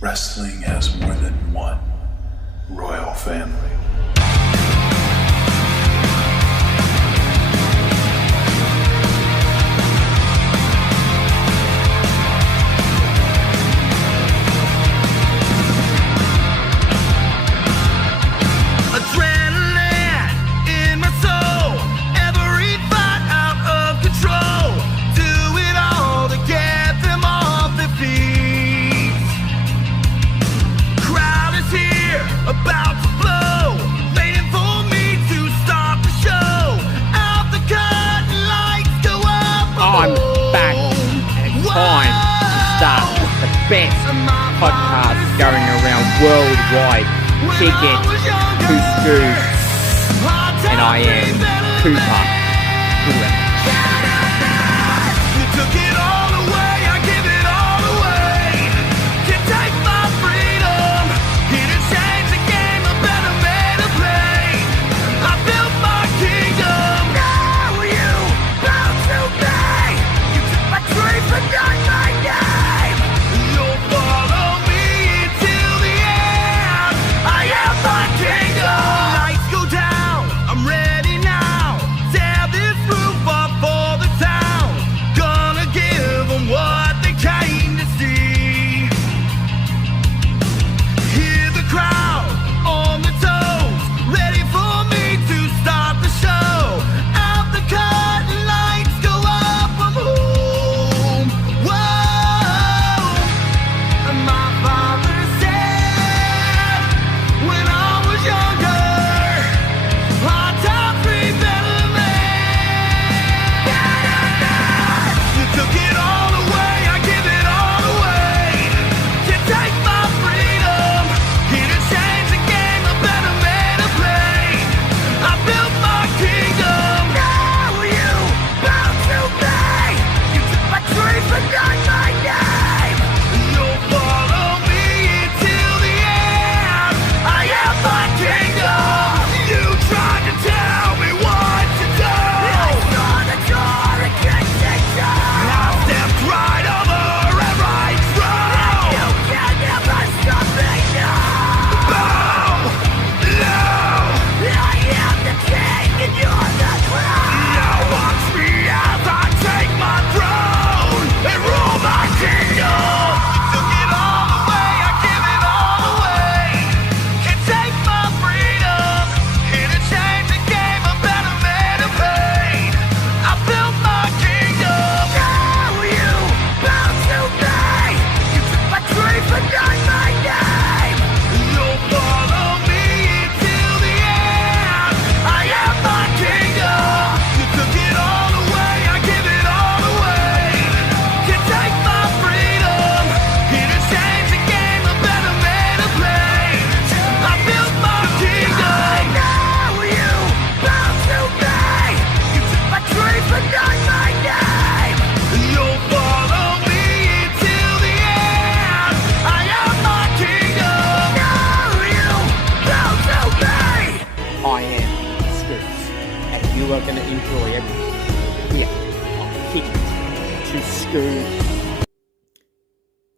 Wrestling has more than one royal family. Best podcast going around worldwide. Kick it to Scoops, and I am Cooper. You took it all away, I give it all away. Can't take my freedom. Here to change the game, a better man to play. I built my kingdom. Now you bow to me. You took my dreams, but not my name.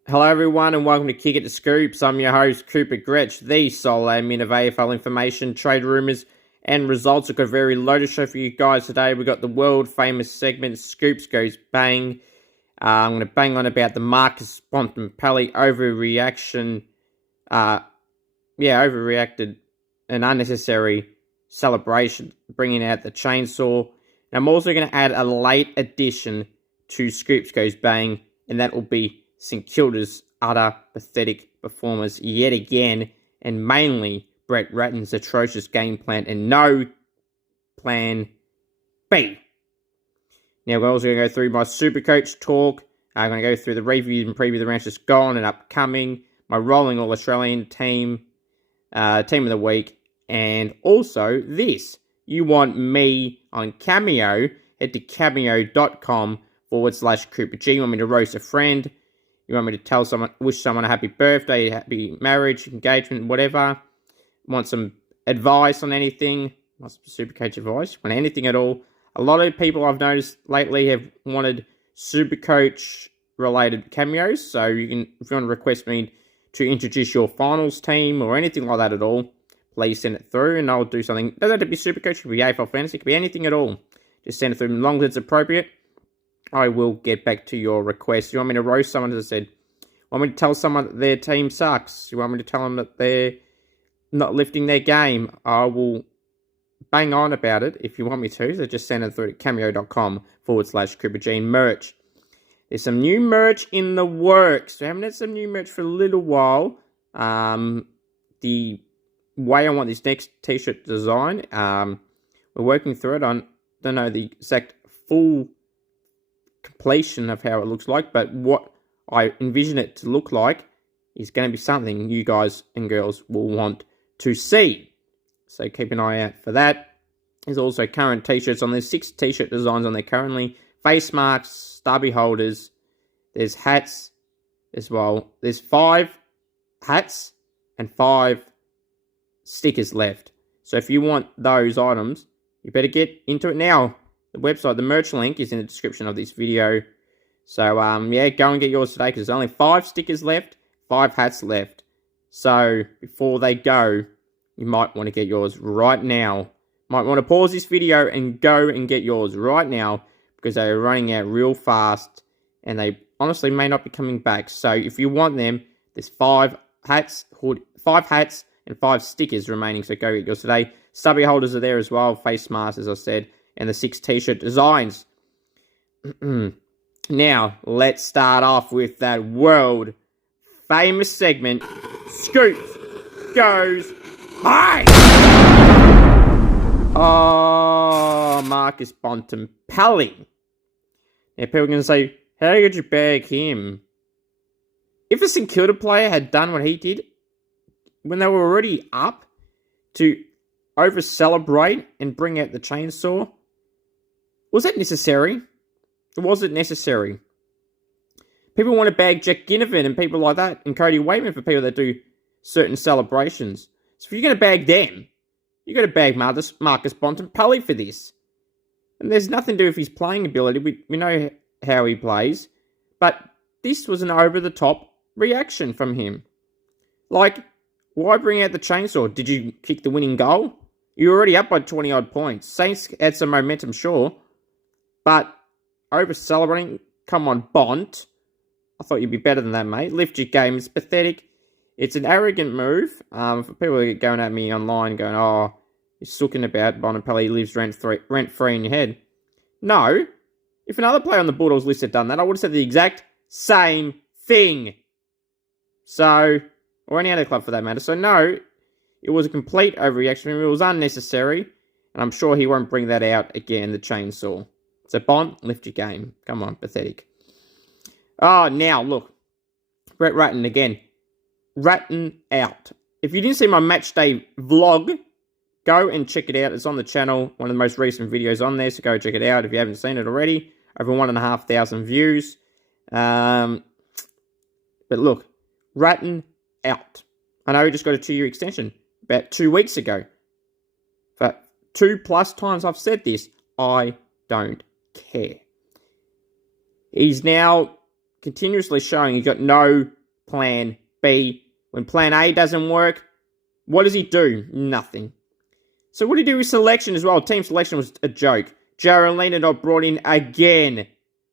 Hello everyone and welcome to Kick It to Scoops. I'm your host Cooper Gretsch, the sole admin of AFL information, trade rumours and results. I've got a very loaded show for you guys today. We've got the world famous segment Scoops Goes Bang. I'm going to bang on about the Marcus Bontempelli overreaction. Overreacted an unnecessary celebration, bringing out the chainsaw. And I'm also going to add a late addition to Scoops Goes Bang, and that will be St Kilda's utter pathetic performance yet again, and mainly Brett Ratton's atrocious game plan and no plan B. Now we're also going to go through my Supercoach talk. I'm going to go through the review and preview the rounds just gone and upcoming, my rolling All-Australian team, team of the week, and also this. You want me on Cameo, head to cameo.com/Cooper G. You want me to roast a friend? You want me to wish someone a happy birthday, happy marriage, engagement, whatever? Want some advice on anything? Want some Supercoach advice? Want anything at all? A lot of people I've noticed lately have wanted Supercoach related cameos. So if you want to request me to introduce your finals team or anything like that at all, please send it through and I'll do something. It doesn't have to be Supercoach, it could be AFL Fantasy, it could be anything at all. Just send it through, as long as it's appropriate. I will get back to your request. You want me to roast someone, as I said? Want me to tell someone that their team sucks? You want me to tell them that they're not lifting their game? I will bang on about it if you want me to. So just send it through to cameo.com/CripperGene merch. There's some new merch in the works. We haven't had some new merch for a little while. The way I want this next t-shirt design, we're working through it. I don't know the exact full completion of how it looks like, but what I envision it to look like is going to be something you guys and girls will want to see. So keep an eye out for that. There's also current t-shirts on. There's 6 t-shirt designs on there currently. Face masks, stubby holders. There's hats as well. There's 5 hats and 5 stickers left. So if you want those items, you better get into it now. The website, the merch link is in the description of this video. So, yeah, go and get yours today because there's only 5 stickers left, 5 hats left. So, before they go, you might want to get yours right now. Might want to pause this video and go and get yours right now because they are running out real fast and they honestly may not be coming back. So, if you want them, there's 5 hats, 5 hats and 5 stickers remaining. So, go get yours today. Stubby holders are there as well, face masks, as I said, and the 6 t-shirt designs. Now, let's start off with that world famous segment, Scoops Goes High! Oh, Marcus Bontempelli. Now, people are going to say, how could you bag him? If a St Kilda player had done what he did, when they were already up, to over-celebrate and bring out the chainsaw, was that necessary? Or was it necessary? People want to bag Jack Ginnivan and people like that, and Cody Weightman for people that do certain celebrations. So if you're going to bag them, you've got to bag Marcus Bontempelli for this. And there's nothing to do with his playing ability. We know how he plays. But this was an over-the-top reaction from him. Like, why bring out the chainsaw? Did you kick the winning goal? You were already up by 20-odd points. Saints had some momentum, sure. But over-celebrating, come on, Bont. I thought you'd be better than that, mate. Lift your game. It's pathetic. It's an arrogant move. For people that are going at me online going, oh, you're sooking about Bontempelli lives rent-free in your head. No. If another player on the Bulldogs list had done that, I would have said the exact same thing. So, or any other club for that matter. So, no, it was a complete overreaction. It was unnecessary. And I'm sure he won't bring that out again, the chainsaw. So, Bont, lift your game. Come on, pathetic. Oh, now, look. Brett Ratten again. Ratten out. If you didn't see my match day vlog, go and check it out. It's on the channel. One of the most recent videos on there, so go check it out if you haven't seen it already. Over 1,500 views. But look, Ratten out. I know he just got a 2-year extension about 2 weeks ago. But 2+ times I've said this. I don't care. He's now continuously showing he's got no plan B. When plan A doesn't work, what does he do? Nothing. So what did he do with selection as well? Team selection was a joke. Jared Lena not brought in again.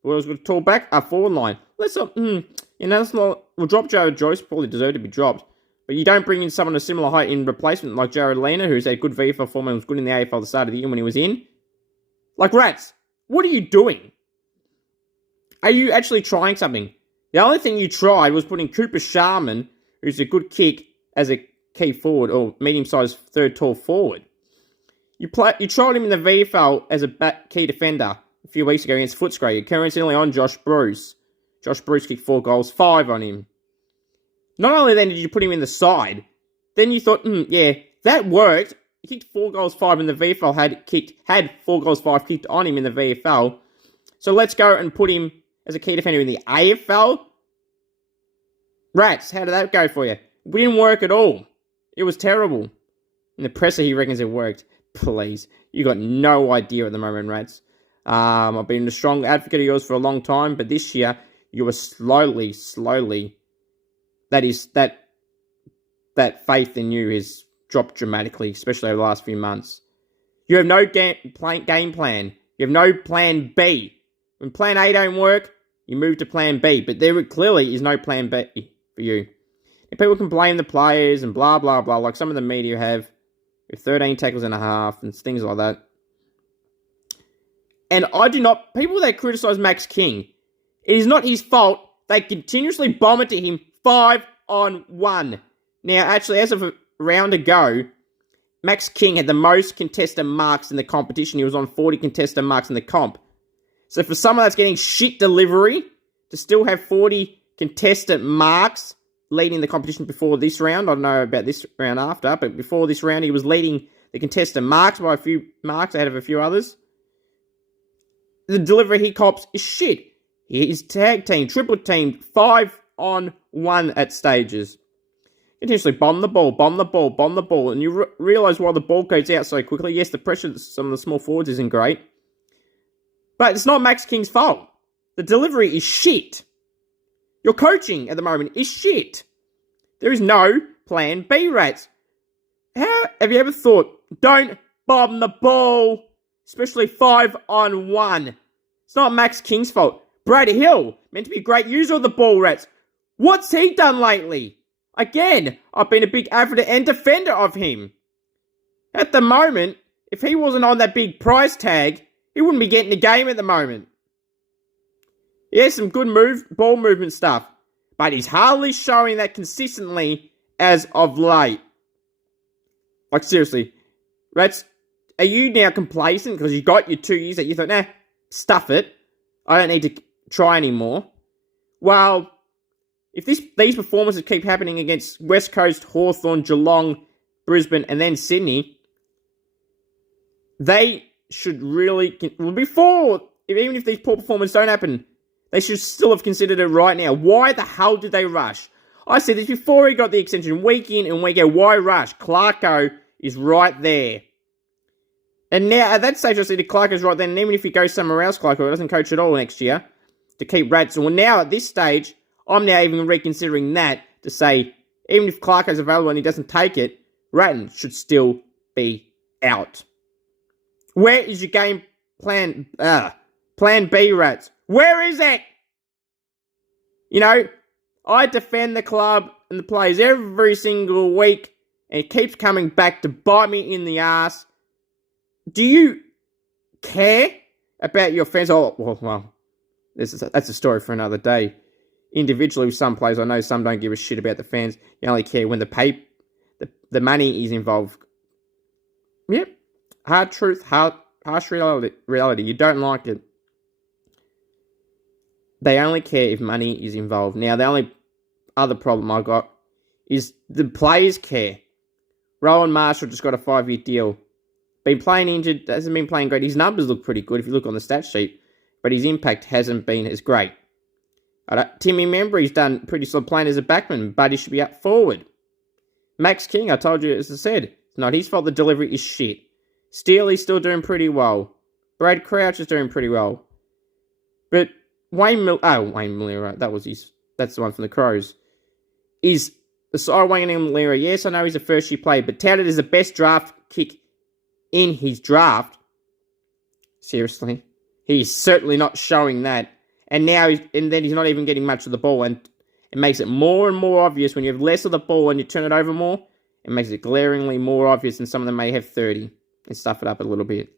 Well, I was going to talk back our forward line. Let's not, let's not, we'll drop Jared Joyce, probably deserved to be dropped. But you don't bring in someone of similar height in replacement like Jared Lena, who's a good VFL form and was good in the AFL at the start of the year when he was in. Like, rats, what are you doing? Are you actually trying something? The only thing you tried was putting Cooper Sharman, who's a good kick, as a key forward or medium-sized third tall forward. You tried him in the VFL as a key defender a few weeks ago against Footscray, coincidentally on Josh Bruce. Josh Bruce kicked 4 goals, 5 on him. Not only then did you put him in the side, then you thought, yeah, that worked. He kicked 4 goals, 5 in the VFL, had 4 goals, 5 kicked on him in the VFL. So let's go and put him as a key defender in the AFL. Rats, how did that go for you? It didn't work at all. It was terrible. In the presser, he reckons it worked. Please. You got no idea at the moment, Rats. I've been a strong advocate of yours for a long time, but this year, you were slowly, that that faith in you has dropped dramatically, especially over the last few months. You have no game plan. You have no plan B. When plan A don't work, you move to plan B. But there clearly is no plan B for you. And people can blame the players and blah, blah, blah, like some of the media have, with 13 tackles and a half and things like that. And people that criticise Max King, it is not his fault. They continuously bomb it to him 5-on-1. Now, actually, as of a round ago, Max King had the most contested marks in the competition. He was on 40 contested marks in the comp. So for someone that's getting shit delivery, to still have 40 contested marks leading the competition before this round, I don't know about this round after, but before this round, he was leading the contested marks by a few marks ahead of a few others. The delivery he cops is shit. He's tag team, triple team, 5-on-1 at stages. Continuously bomb the ball, and you realise why the ball goes out so quickly. Yes, the pressure of some of the small forwards isn't great, but it's not Max King's fault. The delivery is shit. Your coaching at the moment is shit. There is no plan B, rats. How have you ever thought, don't bomb the ball, especially 5-on-1? It's not Max King's fault. Brad Hill, meant to be a great user of the ball, rats. What's he done lately? Again, I've been a big advocate and defender of him. At the moment, if he wasn't on that big price tag, he wouldn't be getting the game at the moment. He has some good ball movement stuff, but he's hardly showing that consistently as of late. Like, seriously, rats, are you now complacent because you got your 2 years that you thought, nah, stuff it, I don't need to try anymore? Well, if these performances keep happening against West Coast, Hawthorn, Geelong, Brisbane, and then Sydney, they should really, even if these poor performances don't happen, they should still have considered it right now. Why the hell did they rush? I said this before he got the extension, week in and week out. Why rush? Clarko is right there. And now, at that stage, I said Clarko's right there, and even if he goes somewhere else, Clarko doesn't coach at all next year, to keep rats. Well, now, at this stage, I'm now even reconsidering that to say, even if Clarko's available and he doesn't take it, Ratton should still be out. Where is your game plan? Plan B, rats. Where is it? You know, I defend the club and the players every single week, and it keeps coming back to bite me in the ass. Do you care about your fans? Oh, well, that's a story for another day. Individually, with some players, I know some don't give a shit about the fans. You only care when the money is involved. Yep. Hard truth, harsh reality. You don't like it. They only care if money is involved. Now, the only other problem I got is the players care. Rowan Marshall just got a 5-year deal. Been playing injured, hasn't been playing great. His numbers look pretty good if you look on the stat sheet, but his impact hasn't been as great. Timmy Membry's done pretty solid playing as a backman, but he should be up forward. Max King, I told you, as I said, it's not his fault the delivery is shit. Steele's still doing pretty well. Brad Crouch is doing pretty well. But Wayne Malera, that's the one from the Crows, is Wayne Malera. Yes, I know he's a first-year player, but touted as the best draft kick in his draft. Seriously? He's certainly not showing that. And then he's not even getting much of the ball, and it makes it more and more obvious when you have less of the ball and you turn it over more. It makes it glaringly more obvious than some of them may have 30 and stuff it up a little bit.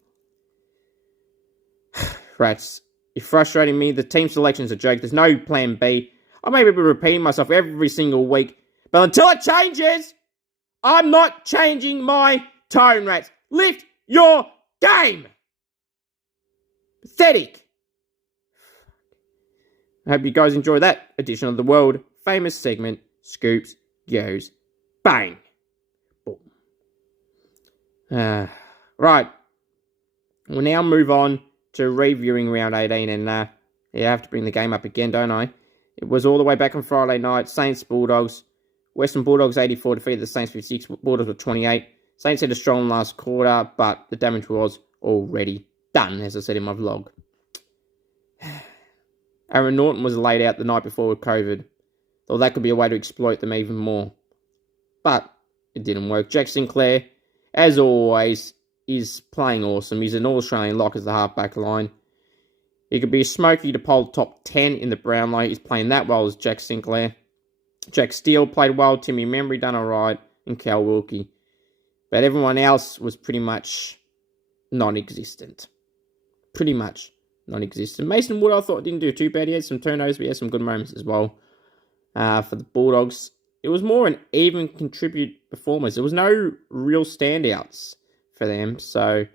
Rats, you're frustrating me. The team selection's a joke. There's no plan B. I may be repeating myself every single week, but until it changes, I'm not changing my tone, rats. Lift your game. Pathetic. I hope you guys enjoy that edition of the world famous segment, Scoops Goes Bang. Boom. Right. We'll now move on to reviewing round 18, and I have to bring the game up again, don't I? It was all the way back on Friday night. Saints Bulldogs. Western Bulldogs 84 defeated the Saints 56. Bulldogs were 28. Saints had a strong last quarter, but the damage was already done, as I said in my vlog. Aaron Norton was laid out the night before with COVID. Thought that could be a way to exploit them even more. but it didn't work. Jack Sinclair, as always, is playing awesome. He's an All-Australian lock as the half-back line. He could be a smoky to poll top 10 in the Brownlow. He's playing that well as Jack Sinclair. Jack Steele played well. Timmy Membry done all right. And Cal Wilkie. But everyone else was pretty much non-existent. Pretty much non-existent. Mason Wood, I thought, didn't do too bad. He had some turnovers, but he had some good moments as well for the Bulldogs. It was more an even contribute performance. There was no real standouts for them. So,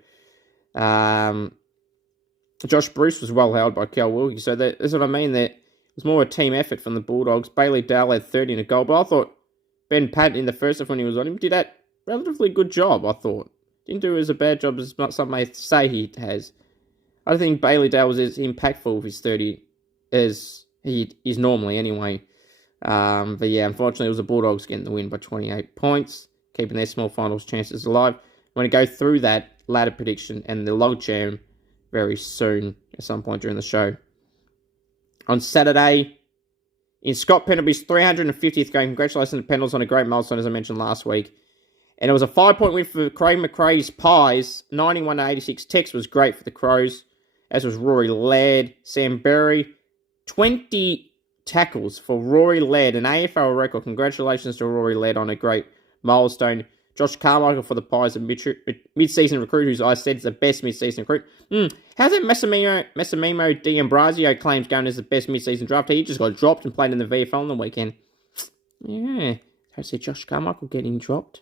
Josh Bruce was well held by Cal Wilkie. So that's what I mean. That it was more a team effort from the Bulldogs. Bailey Dale had 30 in a goal. But I thought Ben Patton in the first half when he was on him did that relatively good job, I thought. Didn't do as a bad job as some may say he has. I don't think Bailey Dale was as impactful with his 30 as he is normally anyway. But yeah, unfortunately, it was the Bulldogs getting the win by 28 points, keeping their small finals chances alive. I'm going to go through that ladder prediction and the log jam very soon, at some point during the show. On Saturday, in Scott Pendlebury's 350th game, congratulations to the Pendles on a great milestone, as I mentioned last week. And it was a 5-point win for Craig McRae's Pies. 91-86. Tex was great for the Crows, as was Rory Laird. Sam Berry, 20 tackles for Rory Laird, an AFL record. Congratulations to Rory Laird on a great milestone. Josh Carmichael for the Pies, a mid-season recruit, who I said is the best mid-season recruit. How's that Massimimo D'Ambrosio claims going as the best mid-season draft? He just got dropped and played in the VFL on the weekend. Yeah, I said Josh Carmichael getting dropped.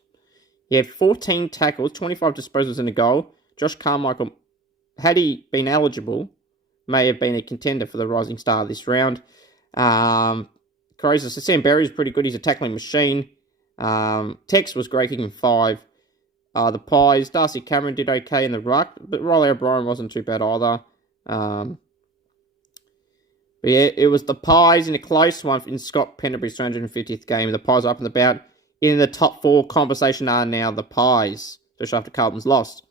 He had 14 tackles, 25 disposals and a goal. Josh Carmichael, had he been eligible, may have been a contender for the rising star this round. Crows, Sam Berry is pretty good. He's a tackling machine. Tex was great, kicking 5. The Pies, Darcy Cameron did okay in the ruck, but Riley O'Brien wasn't too bad either. But yeah, it was the Pies in a close one in Scott Pendlebury's 350th game. The Pies up and about. In the top 4 conversation are now the Pies, just after Carlton's lost.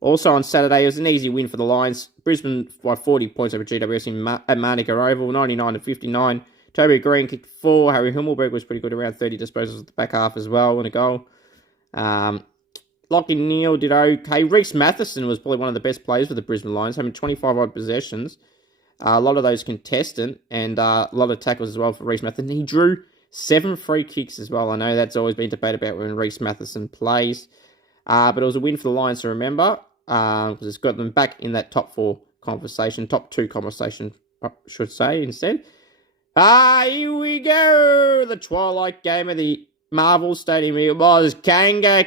Also on Saturday, it was an easy win for the Lions. Brisbane by 40 points over GWS at Manuka Oval, 99-59. Toby Green kicked 4. Harry Himmelberg was pretty good, around 30 disposals at the back half as well, and a goal. Lockie Neal did okay. Reece Matheson was probably one of the best players for the Brisbane Lions, having 25-odd possessions. A lot of those contested, and a lot of tackles as well for Reece Matheson. He drew 7 free kicks as well. I know that's always been debated about when Reece Matheson plays. But it was a win for the Lions to remember, because it's got them back in that top 4 conversation, top 2 conversation, I should say, instead. Here we go! The twilight game of the Marvel Stadium. It was Kanga,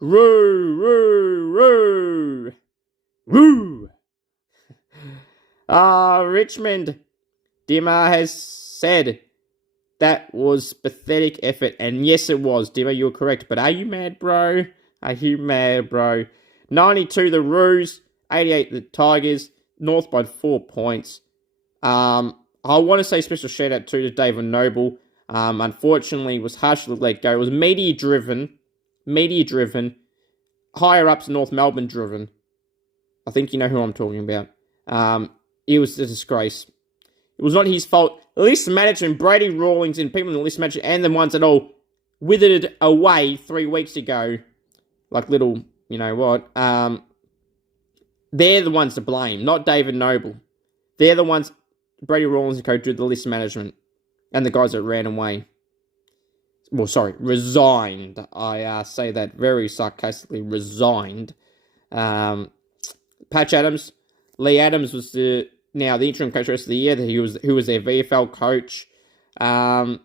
Roo, Roo, Roo, Roo. Richmond, Dimmer has said that was pathetic effort, and yes it was. Dimmer, you're correct, but are you mad, bro? Are you mad, bro? 92 the Roos, 88 the Tigers, North by 4 points. I want to say special shout out to David Noble. Unfortunately, was harshly let go. It was media driven, higher ups North Melbourne driven. I think you know who I'm talking about. It was a disgrace. It was not his fault. List management, Brady Rawlings and people in the list management, and the ones that all withered away 3 weeks ago, like little, you know what, they're the ones to blame, not David Noble. They're the ones, Brady Rawlings and co, did the list management, and the guys that ran away. Well, sorry, resigned. I say that very sarcastically, resigned. Patch Adams, Lee Adams was now the interim coach the rest of the year, who was their VFL coach. And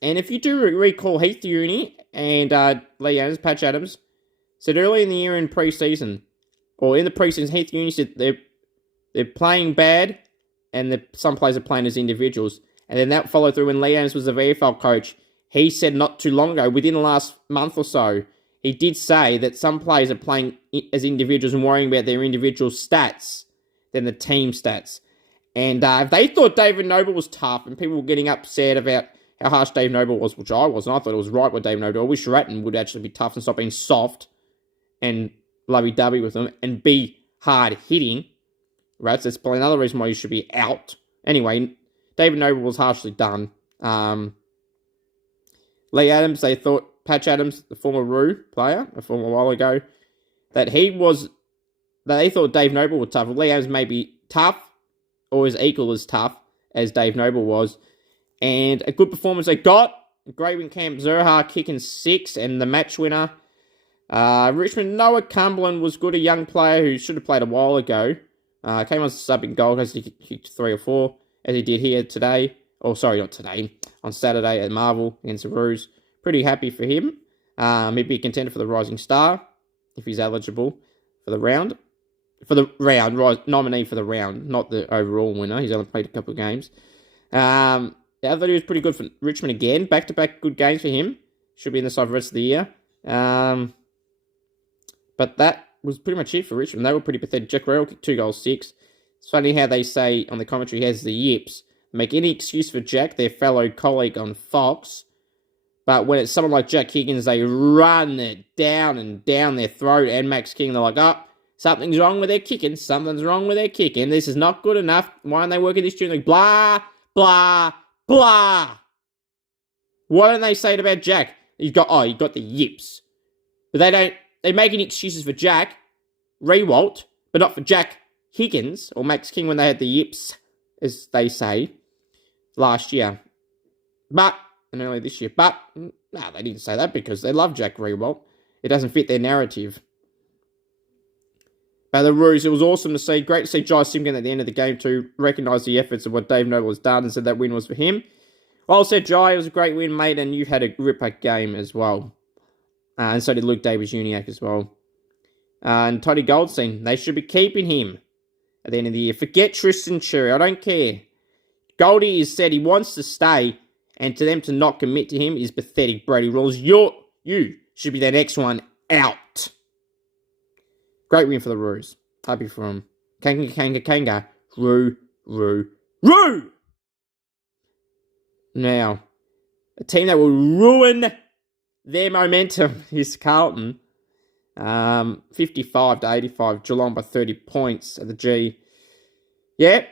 if you do recall, Heath Uni and Lee Adams, Patch Adams, said early in the year in pre-season, or in the pre-season, Heath Uni said they're playing bad, and some players are playing as individuals. And then that followed through when Lee Adams was the VFL coach. He said not too long ago, within the last month or so, he did say that some players are playing as individuals and worrying about their individual stats than the team stats. And if they thought David Noble was tough and people were getting upset about how harsh Dave Noble was, which I was, and I thought it was right what Dave Noble did. I wish Ratton would actually be tough and stop being soft and lovey-dovey with them and be hard-hitting. Right, so that's probably another reason why you should be out. Anyway, David Noble was harshly done. Lee Adams, they thought, Patch Adams, the former Roo player, a while ago, that they thought Dave Noble was tough. Lee Adams may be tough, or is equal as tough as Dave Noble was. And a good performance they got. Great win, Cam Zerha kicking 6 and the match winner. Richmond, Noah Cumberland was good, a young player who should have played a while ago. Came on sub in Gold Coast, he kicked 3 or 4, as he did here today. Oh, sorry, not today. On Saturday at Marvel against the Roos. Pretty happy for him. He'd be a contender for the Rising Star, if he's eligible for the round. Nominee for the round, not the overall winner. He's only played a couple of games. I thought he was pretty good for Richmond again. Back-to-back good games for him. Should be in the side for the rest of the year. But that was pretty much it for Richmond. They were pretty pathetic. Jack Rowell kicked 2 goals, 6. It's funny how they say on the commentary he has the yips. Make any excuse for Jack, their fellow colleague on Fox. But when it's someone like Jack Higgins, they run it down and down their throat. And Max King, they're like, oh, something's wrong with their kicking. Something's wrong with their kicking. This is not good enough. Why aren't they working this tune? Like, blah, blah, blah. What don't they say about Jack? He got the yips. But they're making excuses for Jack Rewalt, but not for Jack Higgins or Max King when they had the yips, as they say, last year. And earlier this year. But, no, they didn't say that because they love Jack Rewalt. It doesn't fit their narrative. But the Roos, it was awesome to see. Great to see Jai Simpkin at the end of the game to recognise the efforts of what Dave Noble has done and said that win was for him. Well said, Jai. It was a great win, mate, and you had a ripper game as well. And so did Luke Davis-Uniacke as well. And Toddy Goldstein, they should be keeping him at the end of the year. Forget Tristan Cherry. I don't care. Goldie has said he wants to stay, and to them to not commit to him is pathetic. Brady Rules, you should be the next one out. Great win for the Roos. Happy for him. Kanga. Roo. Now, a team that will ruin their momentum is Carlton. 55-85. Geelong by 30 points at the G. Yeah,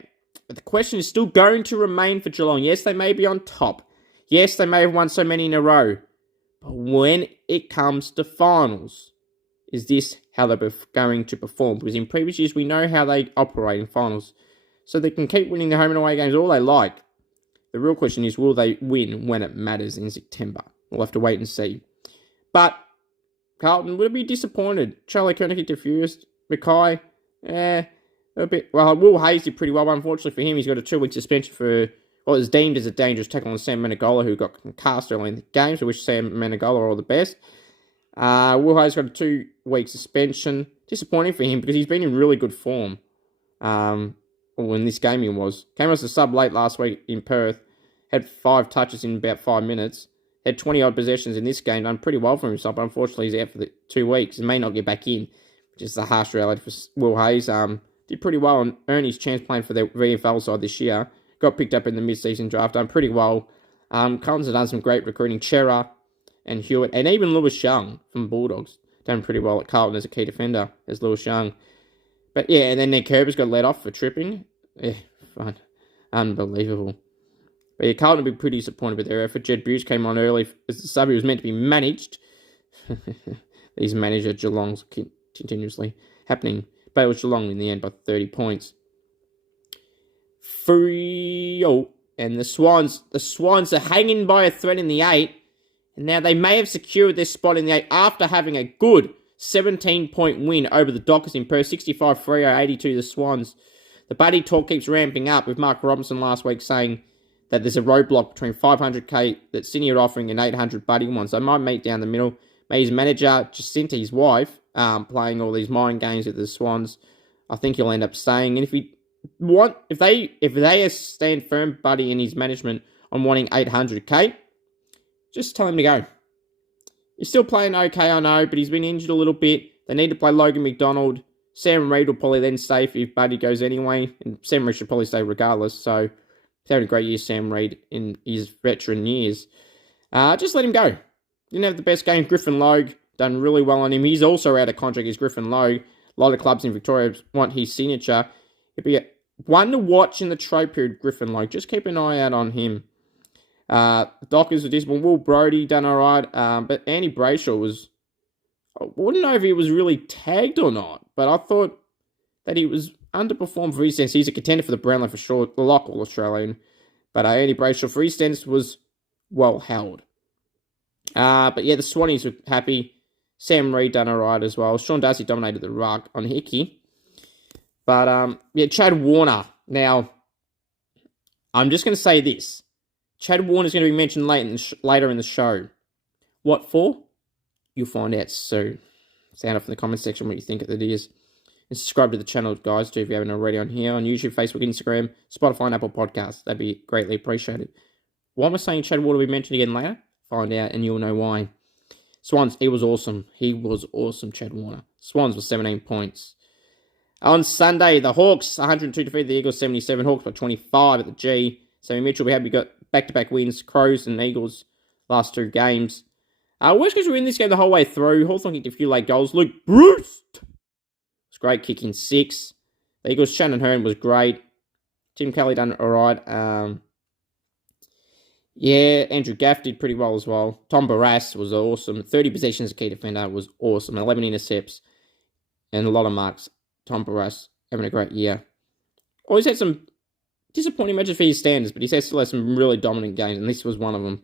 but the question is still going to remain for Geelong. Yes, they may be on top. Yes, they may have won so many in a row. But when it comes to finals, is this how they're going to perform? Because in previous years, we know how they operate in finals. So they can keep winning the home and away games all they like. The real question is, will they win when it matters in September? We'll have to wait and see. But Carlton would be disappointed. Charlie Kernick kicked a furious. Mackay, a bit. Well, Will Hayes did pretty well, but unfortunately for him, he's got a 2-week suspension for what is deemed as a dangerous tackle on Sam Menegola, who got concussed early in the game. So we wish Sam Menegola all the best. Will Hayes got a 2-week suspension. Disappointing for him because he's been in really good form. In this game he was. Came as a sub late last week in Perth. Had 5 touches in about 5 minutes. Had 20-odd possessions in this game. Done pretty well for himself, but unfortunately he's out for the 2 weeks. He may not get back in, which is the harsh reality for Will Hayes. Did pretty well and earned his chance playing for the VFL side this year. Got picked up in the mid-season draft. Done pretty well. Carlton's done some great recruiting. Chera and Hewitt, and even Lewis Young from Bulldogs. Done pretty well at Carlton as a key defender, as Lewis Young. But yeah, and then Nick Herber's got let off for tripping. Yeah, fun. Unbelievable. But yeah, Carlton would be pretty disappointed with their effort. Jed Buse came on early as the sub. He was meant to be managed. He's managed at Geelong's continuously happening. But it was Geelong in the end by 30 points. And the Swans are hanging by a thread in the 8. And now they may have secured their spot in the 8 after having a good 17-point win over the Dockers in Perth. 65-3-82 the Swans. The buddy talk keeps ramping up with Mark Robinson last week saying that there's a roadblock between 500k that Sydney are offering and 800 buddy ones. They might meet down the middle. Maybe his manager, Jacinta, his wife, playing all these mind games with the Swans. I think he'll end up staying. And if they stand firm, buddy, in his management on wanting 800k, just tell him to go. He's still playing okay, I know, but he's been injured a little bit. They need to play Logan McDonald. Sam Reid will probably then stay if Buddy goes anyway. And Sam Reid should probably stay regardless. So, he's having a great year, Sam Reid, in his veteran years. Just let him go. Didn't have the best game. Griffin Logue done really well on him. He's also out of contract as Griffin Logue. A lot of clubs in Victoria want his signature. It'd be one to watch in the trade period, Griffin Logue. Just keep an eye out on him. Dockers were disappointing. Will Brodie done all right, but Andy Brayshaw was... I wouldn't know if he was really tagged or not, but I thought that he was underperformed for EastEnders. He's a contender for the Brownlow for sure, the lock All-Australian. But Andy Brayshaw for EastEnders was well held. But yeah, the Swannies were happy. Sam Reid done all right as well. Sean Darcy dominated the ruck on Hickey. But yeah, Chad Warner. Now, I'm just going to say this. Chad Warner is going to be mentioned later in the show. What for? You'll find out soon. Sound off in the comment section what you think it is. And subscribe to the channel, guys, too, if you haven't already on here, on YouTube, Facebook, Instagram, Spotify, and Apple Podcasts. That'd be greatly appreciated. Why am I saying Chad Warner will be mentioned again later? Find out, and you'll know why. Swans, he was awesome. He was awesome, Chad Warner. Swans was 17 points. On Sunday, the Hawks, 102 defeated the Eagles, 77. Hawks by 25 at the G. Sammy Mitchell, we got back-to-back wins. Crows and Eagles, last 2 games. West Coast were in this game the whole way through. Hawthorn kicked a few late goals. Luke Bruce was great, kicking 6. The Eagles, Shannon Hearn was great. Tim Kelly done all right. Yeah, Andrew Gaff did pretty well as well. Tom Barras was awesome. 30 possessions, a key defender, was awesome. 11 intercepts and a lot of marks. Tom Barras having a great year. Oh, he's had some disappointing matches for his standards, but he's still had some really dominant games, and this was one of them.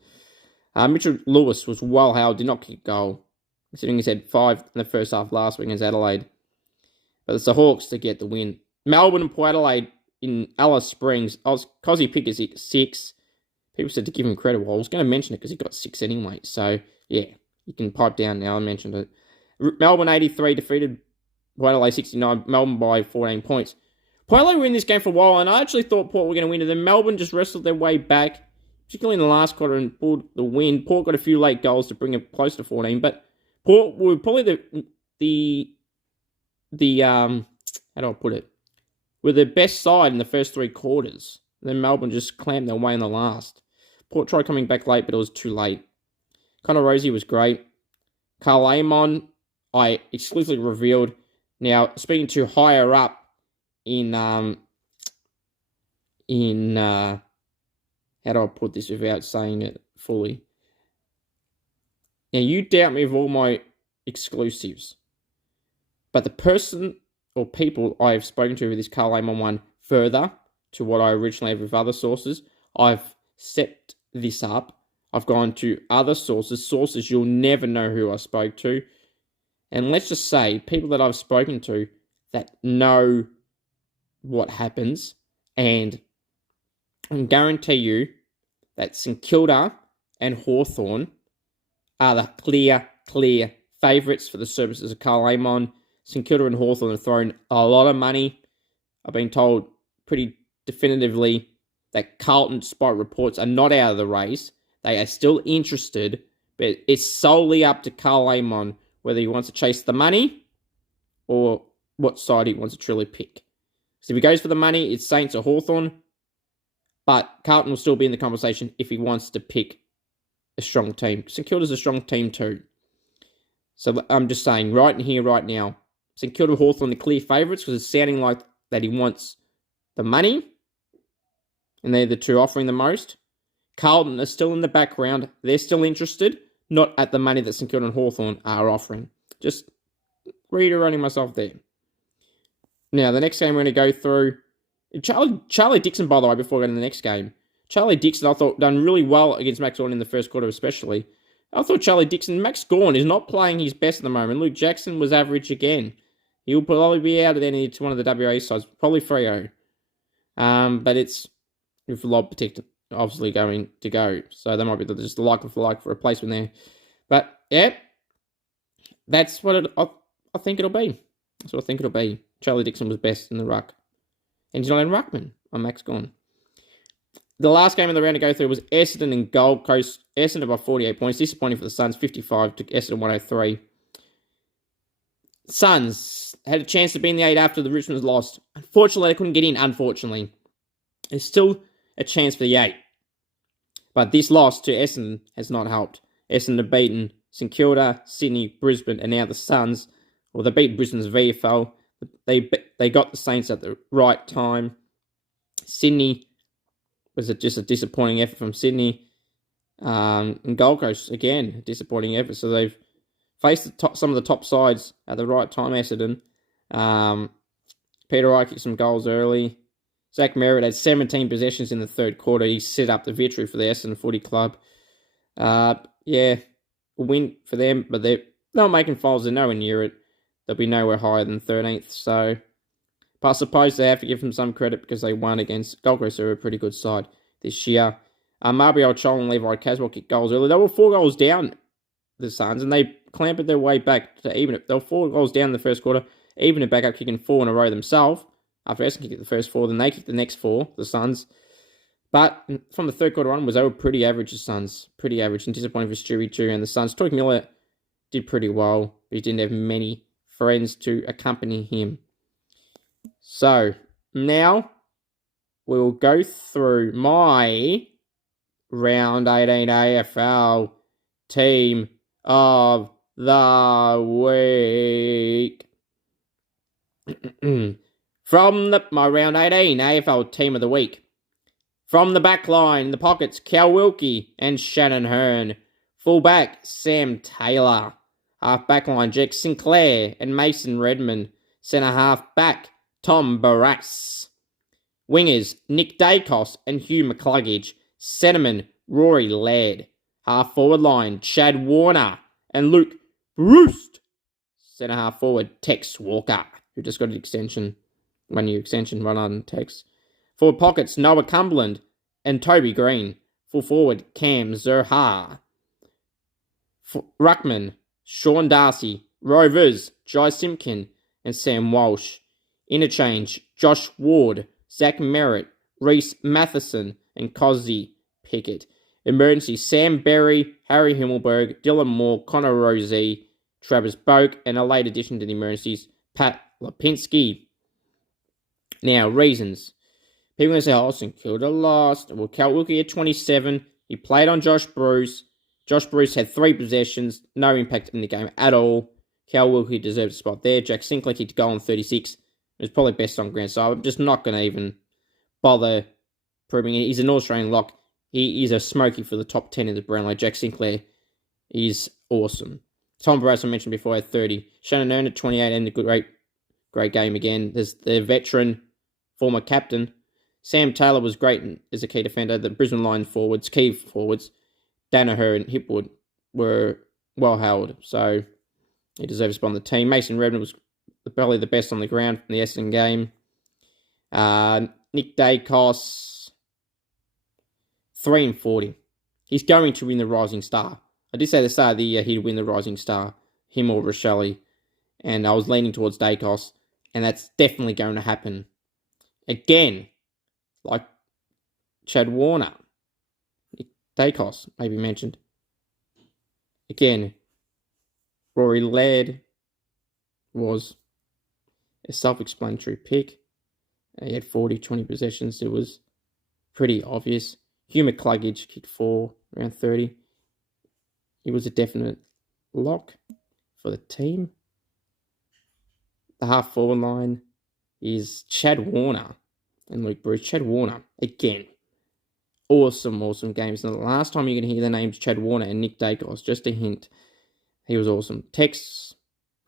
Mitchell Lewis was well held, did not kick a goal, considering he's had 5 in the first half last week against Adelaide. But it's the Hawks to get the win. Melbourne and Port Adelaide in Alice Springs. Cozzy picked his 6. People said to give him credit. Well, I was going to mention it because he got 6 anyway. So, yeah, you can pipe down now. I mentioned it. Melbourne 83 defeated Port Adelaide 69. Melbourne by 14 points. Port Adelaide were in this game for a while, and I actually thought Port were going to win it. Then Melbourne just wrestled their way back, particularly in the last quarter, and pulled the win. Port got a few late goals to bring it close to 14, but Port were probably how do I put it? Were the best side in the first 3 quarters. Then Melbourne just clamped their way in the last. Port tried coming back late, but it was too late. Connor Rosie was great. Carl Amon, I exclusively revealed. Now, speaking to higher up in how do I put this without saying it fully? Now, you doubt me of all my exclusives, but the person or people I have spoken to with this Carl Amon one further to what I originally had with other sources, I've set this up. I've gone to other sources you'll never know who I spoke to. And let's just say, people that I've spoken to that know what happens, and I can guarantee you that St Kilda and Hawthorn are the clear favourites for the services of Carl Amon. St Kilda and Hawthorn have thrown a lot of money. I've been told pretty definitively that Carlton, despite reports, are not out of the race. They are still interested, but it's solely up to Carl Amon whether he wants to chase the money or what side he wants to truly pick. So if he goes for the money, it's Saints or Hawthorn, but Carlton will still be in the conversation if he wants to pick a strong team. St Kilda's a strong team too. So I'm just saying, right in here, right now, St Kilda Hawthorn the clear favourites because it's sounding like that he wants the money, and they're the 2 offering the most. Carlton are still in the background. They're still interested, not at the money that St Kilda and Hawthorn are offering. Just reiterating myself there. Now, the next game we're going to go through, Charlie Dixon, by the way, before we go to the next game. Charlie Dixon, I thought, done really well against Max Gawn in the first quarter especially. I thought Charlie Dixon, Max Gawn is not playing his best at the moment. Luke Jackson was average again. He'll probably be out at any to one of the WA sides, probably Freo. But it's with Lob protected, obviously going to go. So that might be just a like for replacement there. But yeah, that's what I think it'll be. That's what I think it'll be. Charlie Dixon was best in the ruck. And he's not in ruckman on Max Gawn. The last game of the round to go through was Essendon and Gold Coast. Essendon by 48 points. Disappointing for the Suns. 55 to Essendon 103. Suns had a chance to be in the 8 after the Richmond's lost. Unfortunately, they couldn't get in. Unfortunately. There's still a chance for the 8. But this loss to Essendon has not helped. Essendon have beaten St Kilda, Sydney, Brisbane, and now the Suns. Well, they beat Brisbane's VFL. They got the Saints at the right time. Sydney was just a disappointing effort from Sydney. And Gold Coast, again, disappointing effort. So they've faced some of the top sides at the right time, Essendon. Peter Wright kicked some goals early. Zach Merritt had 17 possessions in the third quarter. He set up the victory for the Essendon Footy Club. A win for them, but they're not making finals. They're nowhere near it. They'll be nowhere higher than 13th. So, but I suppose they have to give them some credit because they won against Gold Coast, who are a pretty good side this year. Marby O'Chol and Levi Caswell kicked goals early. They were 4 goals down, the Suns, and they clampered their way back to even it. They were 4 goals down in the first quarter, even it back up, kicking 4 in a row themselves. After Essendon kicked the first 4, then they kicked the next 4, the Suns. But from the third quarter onwards, they were pretty average, the Suns. Pretty average and disappointing for Stewie too. And the Suns, Toy Miller did pretty well, but he didn't have many friends to accompany him. So, now we'll go through my Round 18 AFL Team of the Week. From my Round 18 AFL Team of the Week. From the back line, in the pockets, Cal Wilkie and Shannon Hearn. Fullback, Sam Taylor. Half back line, Jack Sinclair and Mason Redmond. Centre half back, Tom Barras. Wingers, Nick Dacos and Hugh McCluggage. Centreman, Rory Laird. Half forward line, Chad Warner and Luke Bruce. Centre half forward, Tex Walker, who just got an extension. 1 year extension, run on Tex. Forward pockets, Noah Cumberland and Toby Green. Full forward, Cam Zerha. Ruckman, Sean Darcy. Rovers, Jai Simpkin and Sam Walsh. Interchange, Josh Ward, Zach Merritt, Reese Matheson and Cozzy Pickett. Emergency, Sam Berry, Harry Himmelberg, Dylan Moore, Connor Rosie, Travis Boak, and a late addition to the emergencies, Pat Lipinski. Now, reasons. People are going to say, oh, St Kilda lost. Well, Cal Wilkie had 27. He played on Josh Bruce. Josh Bruce had 3 possessions. No impact in the game at all. Cal Wilkie deserved a spot there. Jack Sinclair kicked a goal on 36. It was probably best on ground. So I'm just not going to even bother proving it. He's an Australian lock. He is a smoky for the top 10 in the Brownlow. Jack Sinclair is awesome. Tom Barras, I mentioned before, had 30. Shannon Hearn at 28 and a great game again. There's the veteran, former captain. Sam Taylor was great as a key defender. The Brisbane line key forwards, Danaher and Hipwood were well held. So he deserves a spot on the team. Mason Redmond was probably the best on the ground from the Essendon game. Nick Dacos, 3 and 40. He's going to win the Rising Star. I did say at the start of the year he'd win the Rising Star, him or Rochelle. And I was leaning towards Dacos, and that's definitely going to happen. Again, like Chad Warner, Nick Dacos, maybe mentioned. Again, Rory Laird was a self-explanatory pick. He had 20 possessions. It was pretty obvious. Hugh McCluggage kicked 4, around 30. He was a definite lock for the team. The half-forward line is Chad Warner and Luke Bruce. Chad Warner, again, awesome games. And the last time you're going to hear the names Chad Warner and Nick Dacos, just a hint, he was awesome. Tex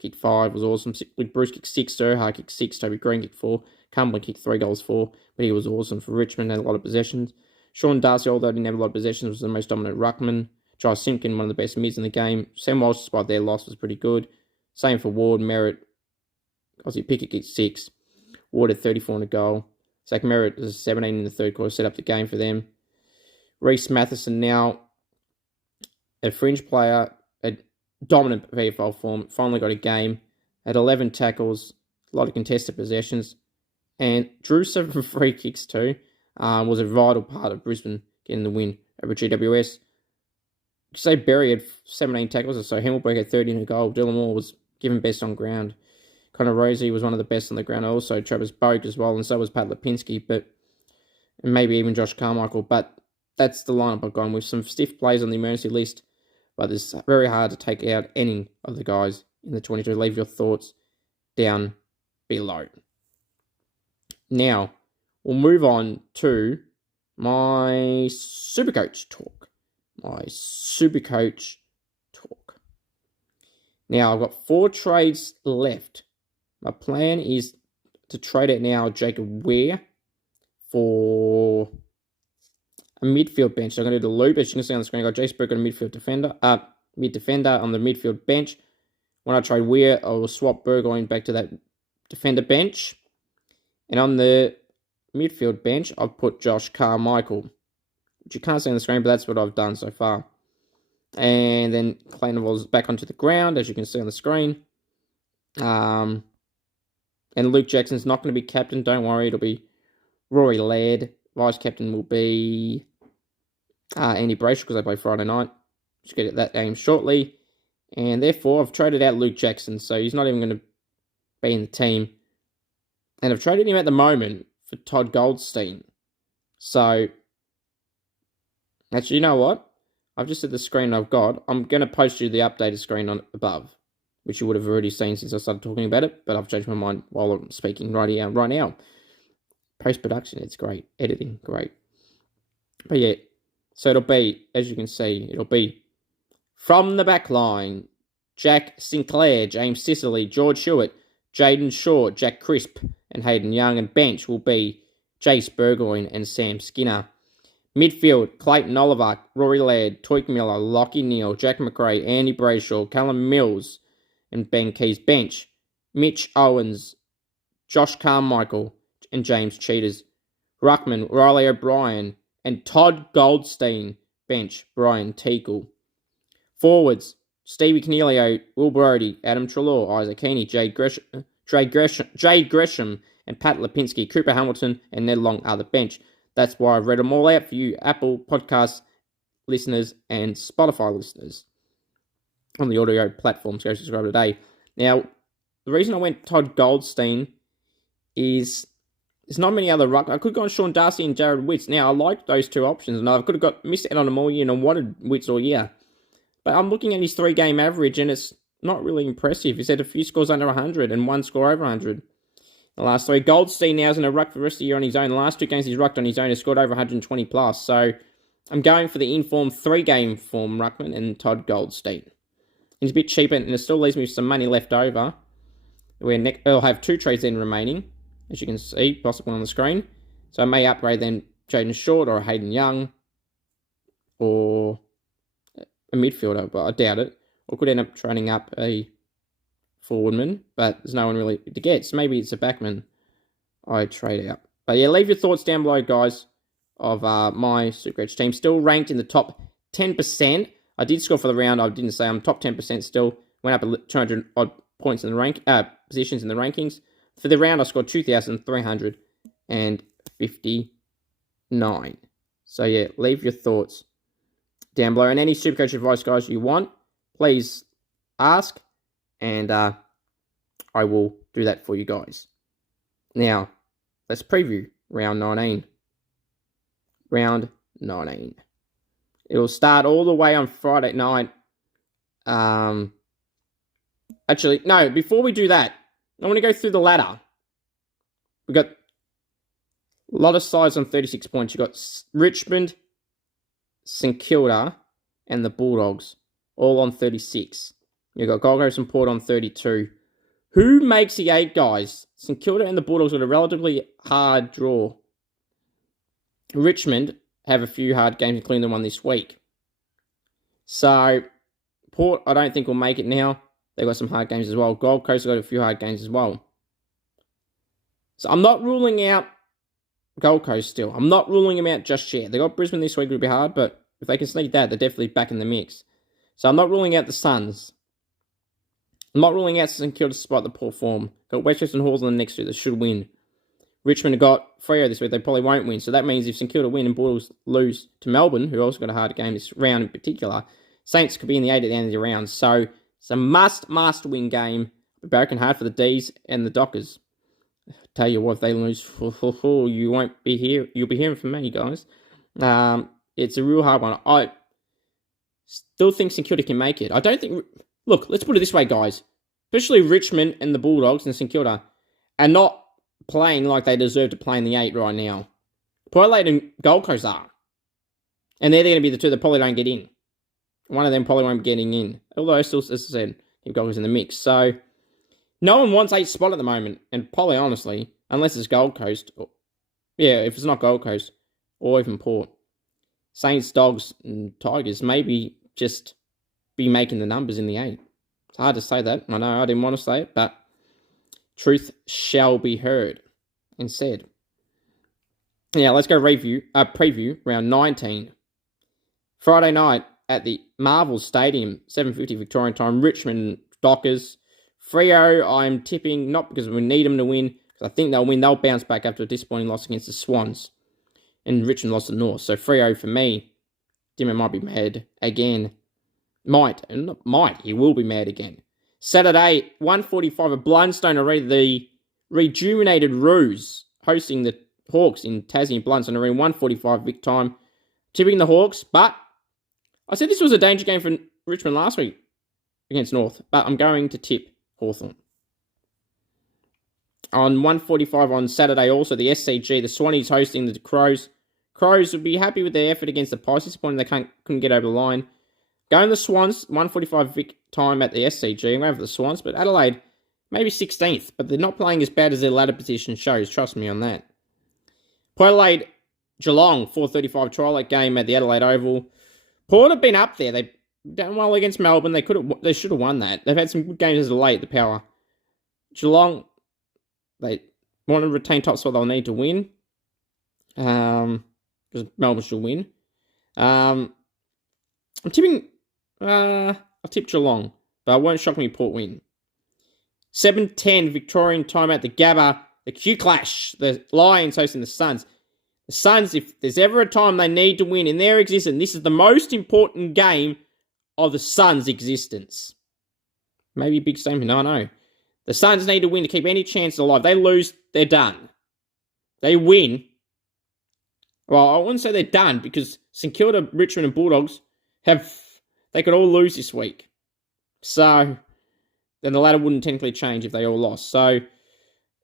kicked 5, was awesome. Luke Bruce kicked 6, Zerha kicked 6, Toby Green kicked 4, Cumberland kicked 3 goals, 4, but he was awesome for Richmond, had a lot of possessions. Sean Darcy, although he didn't have a lot of possessions, was the most dominant ruckman. Jai Simpkin, one of the best mids in the game. Sam Walsh, despite their loss, was pretty good. Same for Ward, Merritt. Ozzy Pickett kicked 6. Ward had 34 in a goal. Zach Merritt was 17 in the third quarter, set up the game for them. Reese Matheson, now a fringe player, a dominant VFL form, finally got a game, had 11 tackles, a lot of contested possessions, and drew 7 free kicks too. Was a vital part of Brisbane getting the win over GWS. Say Berry had 17 tackles or so. Himmelberg had 30 in a goal. Dylan Moore was given best on ground. Connor Rosie was one of the best on the ground. Also, Travis Boak as well, and so was Pat Lipinski, and maybe even Josh Carmichael. But that's the lineup I've gone with. Some stiff plays on the emergency list, but it's very hard to take out any of the guys in the 22. Leave your thoughts down below. Now, we'll move on to my Supercoach talk. my Supercoach talk. Now, I've got 4 trades left. My plan is to trade it now Jacob Ware for a midfield bench. So I'm going to do the loop. As you can see on the screen, I've got Jace Burke on a mid defender on the midfield bench. When I trade Ware, I will swap Burgoyne back to that defender bench. And on the midfield bench, I've put Josh Carmichael, which you can't see on the screen, but that's what I've done so far. And then Clayton back onto the ground, as you can see on the screen. And Luke Jackson's not going to be captain. Don't worry, it'll be Rory Laird. Vice captain will be Andy Brayshaw because they play Friday night. Just get at that game shortly. And therefore, I've traded out Luke Jackson, so he's not even going to be in the team. And I've traded him at the moment for Todd Goldstein. So, actually, you know what? I've just said the screen I've got. I'm going to post you the updated screen on above, which you would have already seen since I started talking about it, but I've changed my mind while I'm speaking right now. Post-production, it's great. Editing, great. But yeah, so it'll be, as you can see, it'll be from the back line, Jack Sinclair, James Sicily, George Hewitt, Jaden Shaw, Jack Crisp, and Hayden Young. And bench will be Jace Burgoyne and Sam Skinner. Midfield, Clayton Oliver, Rory Laird, Toik Miller, Lockie Neal, Jack McRae, Andy Brayshaw, Callum Mills, and Ben Keys. Bench, Mitch Owens, Josh Carmichael, and James Cheetahs. Ruckman, Riley O'Brien, and Todd Goldstein. Bench, Brian Teakle. Forwards, Stevie Cornelio, Will Brodie, Adam Treloar, Isaac Heaney, Jade Gresham, and Pat Lipinski. Cooper Hamilton, and Ned Long are the bench. That's why I've read them all out for you Apple Podcast listeners and Spotify listeners on the audio platforms. Go subscribe today. Now, the reason I went Todd Goldstein is there's not many other ruck. I could go on Sean Darcy and Jared Witts. Now, I liked those two options, and I could have missed out on them all year and I wanted Witts all year. But I'm looking at his 3-game average, and it's not really impressive. He's had a few scores under 100 and 1 score over 100. The last 3. Goldstein now is in a ruck for the rest of the year on his own. The last 2 games he's rucked on his own has scored over 120 plus. So I'm going for the informed 3-game form ruckman and Todd Goldstein. He's a bit cheaper, and it still leaves me with some money left over. I'll have 2 trades then remaining, as you can see, possibly on the screen. So I may upgrade then Jaden Short or Hayden Young or a midfielder, but I doubt it. Or could end up trading up a forwardman, but there's no one really to get. So maybe it's a backman I trade out. But yeah, leave your thoughts down below, guys, of my Supercoach team. Still ranked in the top 10%. I did score for the round. I didn't say I'm top 10% still. Went up 200 odd points in the positions in the rankings. For the round, I scored 2,359. So yeah, leave your thoughts down below. And any Supercoach advice, guys, you want, please ask. And I will do that for you guys. Now, let's preview round 19. Round 19. It'll start all the way on Friday night. Actually, no, before we do that, I want to go through the ladder. We got a lot of sides on 36 points. You got Richmond, St Kilda, and the Bulldogs, all on 36. You got Gold Coast and Port on 32. Who makes the 8, guys? St Kilda and the Bulldogs got a relatively hard draw. Richmond have a few hard games, including the one this week. So, Port, I don't think will make it now. They've got some hard games as well. Gold Coast have got a few hard games as well. So, I'm not ruling out Gold Coast still. I'm not ruling them out just yet. They got Brisbane this week, it'll be hard, but if they can sneak that, they're definitely back in the mix. So, I'm not ruling out the Suns. I'm not ruling out St Kilda despite the poor form. Got West Coast and Hawes on the next 2 that should win. Richmond have got Freo this week. They probably won't win. So that means if St Kilda win and Bulldogs lose to Melbourne, who also got a hard game this round in particular, Saints could be in the 8 at the end of the round. So it's a must-win game. We're barracking hard for the D's and the Dockers. Tell you what, if they lose, you won't be here. You'll be hearing from me, guys. It's a real hard one. I still think St Kilda can make it. I don't think... Look, let's put it this way, guys. Especially Richmond and the Bulldogs and St Kilda are not playing like they deserve to play in the 8 right now. Port Adelaide and Gold Coast are. And they're going to be the 2 that probably don't get in. one of them probably won't be getting in. Although, still, as I said, Team Gold Coast in the mix. So, no one wants 8th spot at the moment. And probably, honestly, unless it's Gold Coast. If it's not Gold Coast. Or even Port. Saints, Dogs, and Tigers maybe just be making the numbers in the 8. It's hard to say that. I know I didn't want to say it, but truth shall be heard and said. Now, let's go preview round 19. Friday night at the Marvel Stadium, 7:50 Victorian time, Richmond Dockers. Freo, I'm tipping, not because we need them to win, because I think they'll win. They'll bounce back after a disappointing loss against the Swans. And Richmond lost to North. So Freo, for me, Dimmer might be mad again. He will be mad again. Saturday, 1:45 at Blundstone Arena, the rejuvenated Roos hosting the Hawks in Tassie and Blundstone Arena, 1:45 Vic time. Tipping the Hawks, but I said this was a danger game for Richmond last week against North, but I'm going to tip Hawthorn. On 1:45 on Saturday, also the SCG, the Swannies hosting the Crows. Crows would be happy with their effort against the Pies. Disappointing they couldn't get over the line. Going the Swans, 1:45 Vic time at the SCG. I'm going for the Swans, but Adelaide, maybe 16th, but they're not playing as bad as their ladder position shows. Trust me on that. Port Adelaide, Geelong, 4:35 trial game at the Adelaide Oval. Port have been up there. They've done well against Melbourne. They should have won that. They've had some good games as of late, the Power. Geelong, they want to retain top spot. They'll need to win. Because Melbourne should win. I'm tipping. I'll tip Geelong, but it won't shock me if Port win. 7:10 Victorian time at the Gabba. The Q Clash. The Lions hosting the Suns. The Suns, if there's ever a time they need to win in their existence, this is the most important game of the Suns' existence. Maybe a big statement. I know. The Suns need to win to keep any chance alive. They lose, they're done. They win. Well, I wouldn't say they're done because St Kilda, Richmond and Bulldogs they could all lose this week. So, then the ladder wouldn't technically change if they all lost. So,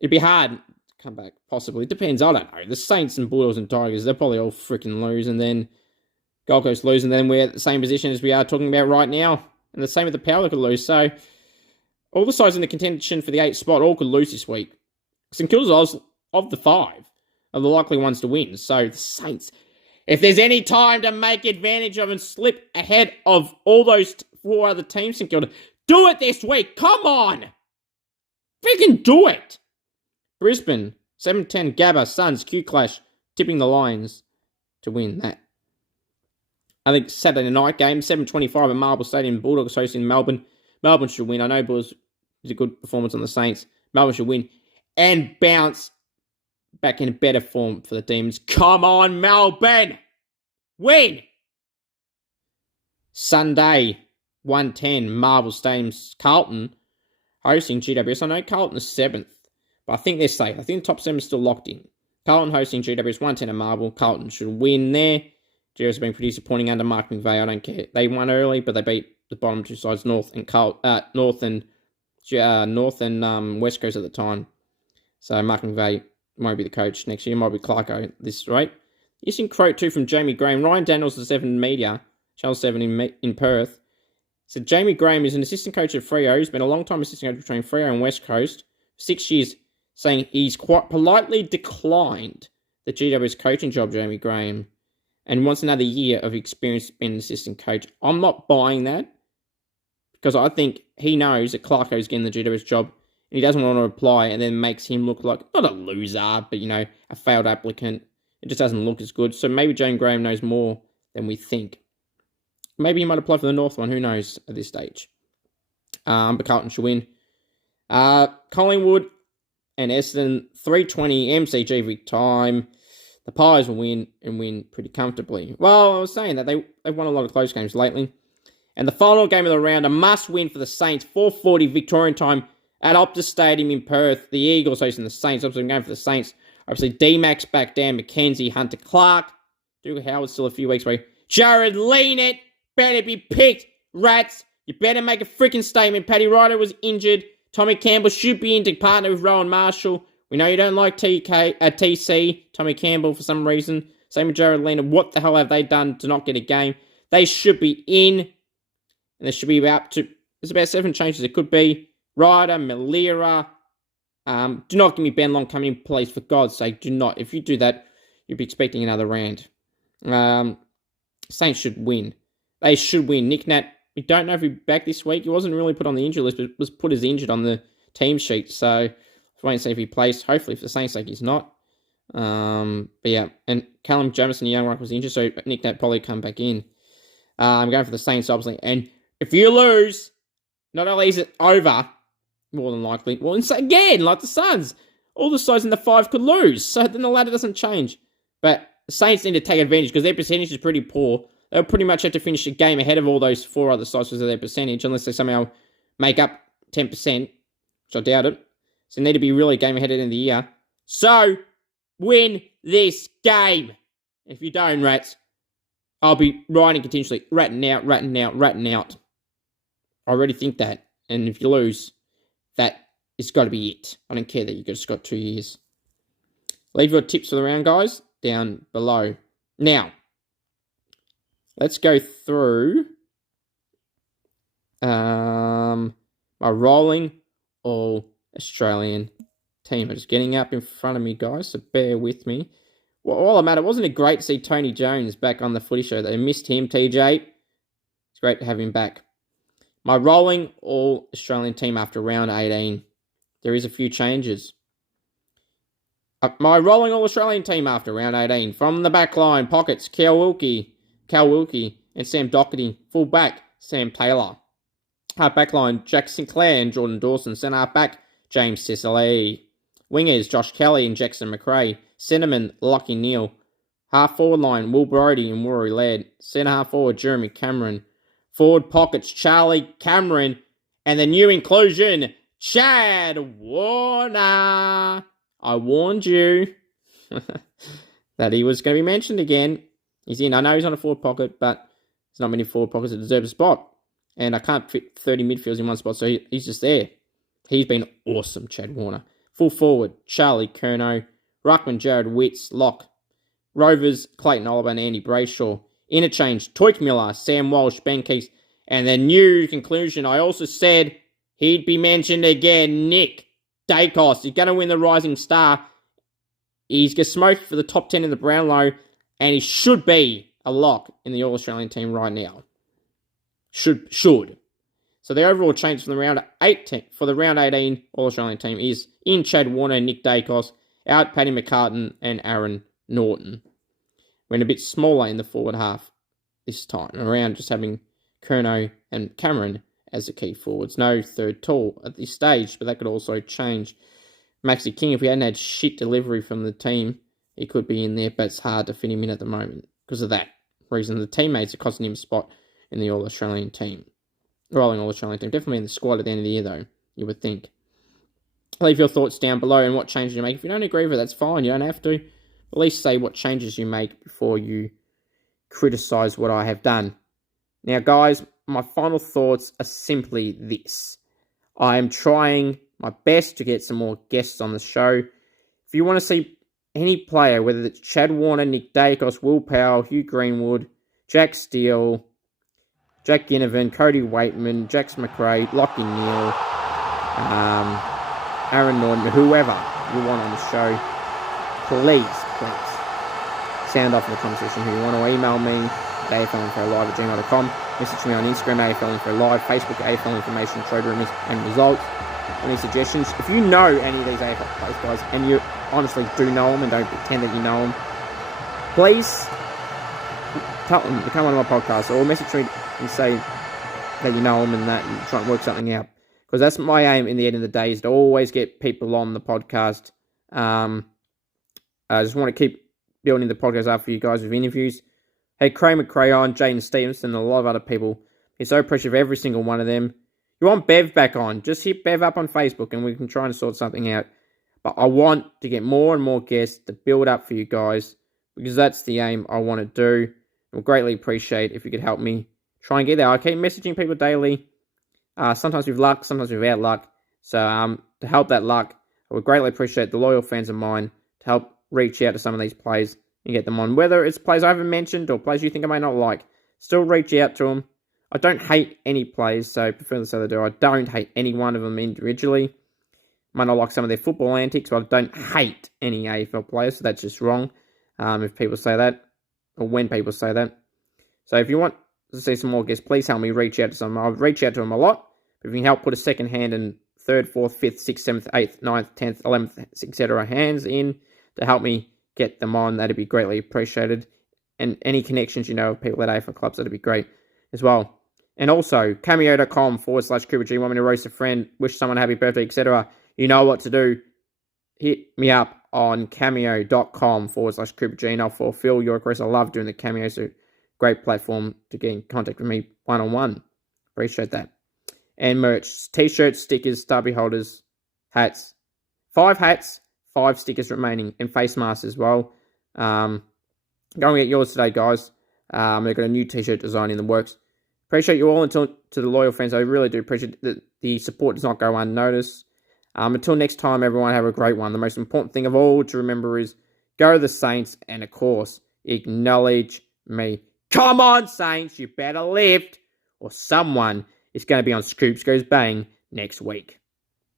it'd be hard to come back, possibly. It depends, I don't know. The Saints and Bulldogs and Tigers, they'll probably all freaking lose, and then Gold Coast lose, and then we're at the same position as we are talking about right now. And the same with the Power could lose. So, all the sides in the contention for the 8th spot all could lose this week. St Kilda's of the 5 are the likely ones to win. So, the Saints, if there's any time to make advantage of and slip ahead of all those 4 other teams, St Kilda, do it this week. Come on. Freaking do it. Brisbane, 7:10 Gabba, Suns, Q Clash, tipping the Lions to win that. I think Saturday night game, 7:25 at Marble Stadium, Bulldogs hosting Melbourne. Melbourne should win. I know Bulls did a good performance on the Saints. Melbourne should win and bounce back in better form for the Demons. Come on, Melbourne! Win! Sunday, 1:10, Marvel Stadium, Carlton hosting GWS. I know Carlton is 7th, but I think they're safe. I think the top 7 is still locked in. Carlton hosting GWS, 1:10 at Marvel. Carlton should win there. GWS have been pretty disappointing under Mark McVeigh. I don't care. They won early, but they beat the bottom 2 sides, North and West Coast at the time. So Mark McVeigh won't be the coach next year. Might be Clarko this rate. Interesting quote too from Jamie Graham. Ryan Daniels of 7 Media, Channel 7 in Perth, said Jamie Graham is an assistant coach at Freo. He's been a long-time assistant coach between Freo and West Coast, 6 years, saying he's quite politely declined the GWS coaching job, Jamie Graham, and wants another year of experience being an assistant coach. I'm not buying that because I think he knows that Clarko's getting the GWS job and he doesn't want to apply and then makes him look like, not a loser, but, a failed applicant. It just doesn't look as good. So maybe Jamie Graham knows more than we think. Maybe he might apply for the North one. Who knows at this stage? But Carlton should win. Collingwood and Essendon, 3:20 MCG Vic time. The Pies will win and win pretty comfortably. Well, I was saying that they've won a lot of close games lately. And the final game of the round, a must-win for the Saints, 4:40 Victorian time at Optus Stadium in Perth. The Eagles hosting the Saints. Obviously, I'm going for the Saints. Obviously, D-Max back down, McKenzie, Hunter Clark. Duke Howard's still a few weeks away. Jared Leanett better be picked. Rats, you better make a freaking statement. Paddy Ryder was injured. Tommy Campbell should be in to partner with Rowan Marshall. We know you don't like TC, Tommy Campbell, for some reason. Same with Jared Leanett. What the hell have they done to not get a game? They should be in. And there should be there's about 7 changes. It could be Ryder, Malira. Do not give me Ben Long coming in, please, for God's sake. Do not. If you do that, you'll be expecting another round. Saints should win. They should win. Nick Nat, we don't know if he'll be back this week. He wasn't really put on the injury list, but was put as injured on the team sheet. So, let's wait and see if he plays. Hopefully, for the Saints' sake, he's not. But yeah, and Callum Jamison, the young ruck, was injured, so Nick Nat probably come back in. I'm going for the Saints, obviously. And if you lose, not only is it over, more than likely, well, again, like the Suns, all the sides in the 5 could lose, so then the ladder doesn't change. But the Saints need to take advantage because their percentage is pretty poor. They'll pretty much have to finish a game ahead of all those 4 other sides because of their percentage, unless they somehow make up 10%, which I doubt it. So they need to be really a game ahead at the end of the year. So, win this game. If you don't, rats, I'll be writing continuously, ratting out. I already think that. And if you lose, that is got to be it. I don't care that you just got 2 years. Leave your tips for the round, guys, down below. Now, let's go through my rolling all-Australian team. I'm just getting up in front of me, guys, so bear with me. Well, all that matter, wasn't it great to see Tony Jones back on the footy show? They missed him, TJ. It's great to have him back. My rolling all-Australian team after round 18. There is a few changes. My rolling all-Australian team after round 18. From the back line, pockets, Cal Wilkie, and Sam Doherty. Full back, Sam Taylor. Half back line, Jack Sinclair and Jordan Dawson. Centre half back, James Sicily. Wingers, Josh Kelly and Jackson McRae. Centreman, Lockie Neal. Half forward line, Will Brodie and Rory Laird. Centre half forward, Jeremy Cameron. Forward pockets, Charlie Cameron. And the new inclusion, Chad Warner. I warned you that he was going to be mentioned again. He's in. I know he's on a forward pocket, but there's not many forward pockets that deserve a spot. And I can't fit 30 midfielders in one spot, so he's just there. He's been awesome, Chad Warner. Full forward, Charlie Curnow. Ruckman, Jared Witts, Lock. Rovers, Clayton Oliver and Andy Brayshaw. Interchange, Toik Miller, Sam Walsh, Ben Keys. And the new conclusion, I also said he'd be mentioned again, Nick Dacos. He's going to win the Rising Star. He's going to smoke for the top 10 in the Brownlow, and he should be a lock in the All-Australian team right now. Should. So the overall change from the round 18 for the round 18 All-Australian team is in Chad Warner, Nick Dacos, out Paddy McCartan and Aaron Norton. Went a bit smaller in the forward half this time around, just having Curnow and Cameron as the key forwards. No third tall at this stage, but that could also change. Maxi King, if we hadn't had shit delivery from the team, he could be in there, but it's hard to fit him in at the moment because of that reason. The teammates are costing him a spot in the All-Australian team. Rolling All-Australian team. Definitely in the squad at the end of the year, though, you would think. Leave your thoughts down below and what changes you make. If you don't agree with it, that's fine. You don't have to. At least say what changes you make before you criticise what I have done. Now, guys, my final thoughts are simply this. I am trying my best to get some more guests on the show. If you want to see any player, whether it's Chad Warner, Nick Dacos, Will Powell, Hugh Greenwood, Jack Steele, Jack Ginnivan, Cody Waitman, Jax McRae, Lockie Neal, Aaron Norton, whoever you want on the show, please sound off in the comment section who you want to email me at aflinfolive@gmail.com. Message me on Instagram, aflinfolive, Facebook, aflinformation, trade rumors and results. Any suggestions? If you know any of these AFL players, guys, and you honestly do know them and don't pretend that you know them, please tell them to come on my podcast or message me and say that you know them and that and try and work something out. Because that's my aim in the end of the day, is to always get people on the podcast. I just want to keep building the podcast up for you guys with interviews. Hey, Kramer Crayon, Jaden Stevenson, and a lot of other people. It's so appreciative of every single one of them. You want Bev back on, just hit Bev up on Facebook and we can try and sort something out. But I want to get more and more guests to build up for you guys, because that's the aim I want to do. I'll greatly appreciate if you could help me try and get there. I keep messaging people daily, sometimes with luck, sometimes without luck. So to help that luck, I would greatly appreciate the loyal fans of mine to help reach out to some of these players and get them on. Whether it's players I haven't mentioned or players you think I may not like, still reach out to them. I don't hate any players, so prefer to say they do. I don't hate any one of them individually. Might not like some of their football antics, but I don't hate any AFL players, so that's just wrong if people say that, or when people say that. So if you want to see some more guests, please help me reach out to some. I've reached out to them a lot, but if you can help put a second hand and 3rd, 4th, 5th, 6th, 7th, 8th, 9th, 10th, 11th, etc. hands in to help me get them on, that'd be greatly appreciated. And any connections you know of people at AFL clubs, that'd be great as well. And also, cameo.com/Cooper G. Want me to roast a friend, wish someone a happy birthday, etc. You know what to do. Hit me up on cameo.com/Cooper G, and I'll fulfill your request. I love doing the cameo, so great platform to get in contact with me one-on-one. Appreciate that. And merch, t-shirts, stickers, stubby holders, hats. 5 hats, 5 stickers remaining, and face masks as well. Go and get yours today, guys. They've got a new t-shirt design in the works. Appreciate you all. Until to the loyal fans, I really do appreciate that the support does not go unnoticed. Until next time, everyone, have a great one. The most important thing of all to remember is go the Saints, and of course, acknowledge me. Come on, Saints, you better lift, or someone is going to be on Scoops Goes Bang next week.